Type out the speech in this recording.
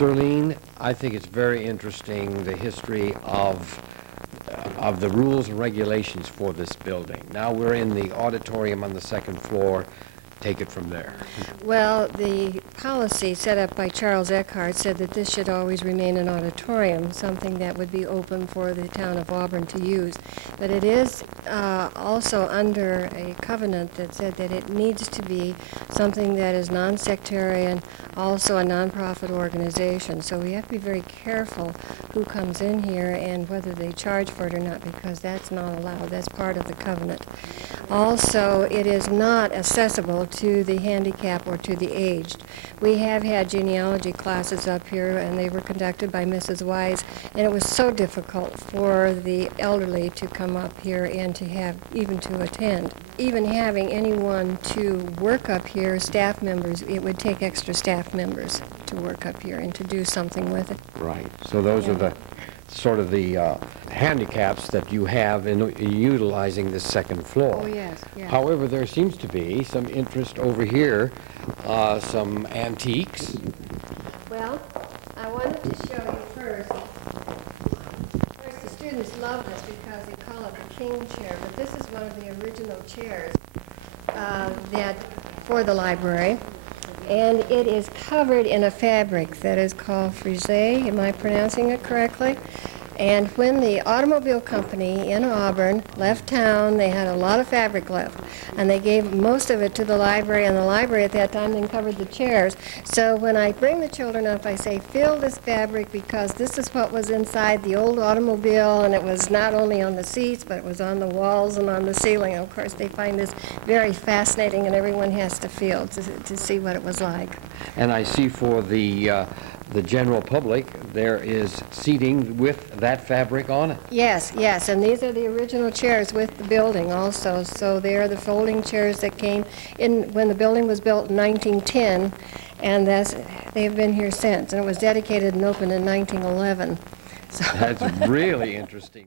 Sirlene, I think it's very interesting, the history of the rules and regulations for this building. Now we're in the auditorium on the second floor. Take it from there. Well, the policy set up by Charles Eckhart said that this should always remain an auditorium, something that would be open for the town of Auburn to use. But it is also under a covenant that said that it needs to be something that is non-sectarian, also a nonprofit organization. So we have to be very careful who comes in here and whether they charge for it or not, because that's not allowed. That's part of the covenant. Also, it is not accessible to the handicapped or to the aged. We have had genealogy classes up here, and they were conducted by Mrs. Wise, and it was so difficult for the elderly to come up here and to have, even to attend. Even having anyone to work up here, staff members, it would take extra staff members to work up here and to do something with it. Right. So those are the sort of the handicaps that you have in utilizing this second floor. Oh, yes, yes. However, there seems to be some interest over here, some antiques. Well, I wanted to show you first. Of course, the students love this because they call it the king chair, but this is one of the original chairs that for the library. And it is covered in a fabric that is called frisé. Am I pronouncing it correctly? And when the automobile company in Auburn left town, they had a lot of fabric left. And they gave most of it to the library, and the library at that time then covered the chairs. So when I bring the children up, I say, fill this fabric because this is what was inside the old automobile, and it was not only on the seats, but it was on the walls and on the ceiling. And of course, they find this very fascinating, and everyone has to feel to see what it was like. And I see for the general public, there is seating with that fabric on it. Yes, yes, and these are the original chairs with the building also. So they are the folding chairs that came in when the building was built in 1910, and they've been here since. And it was dedicated and opened in 1911. So That's really interesting.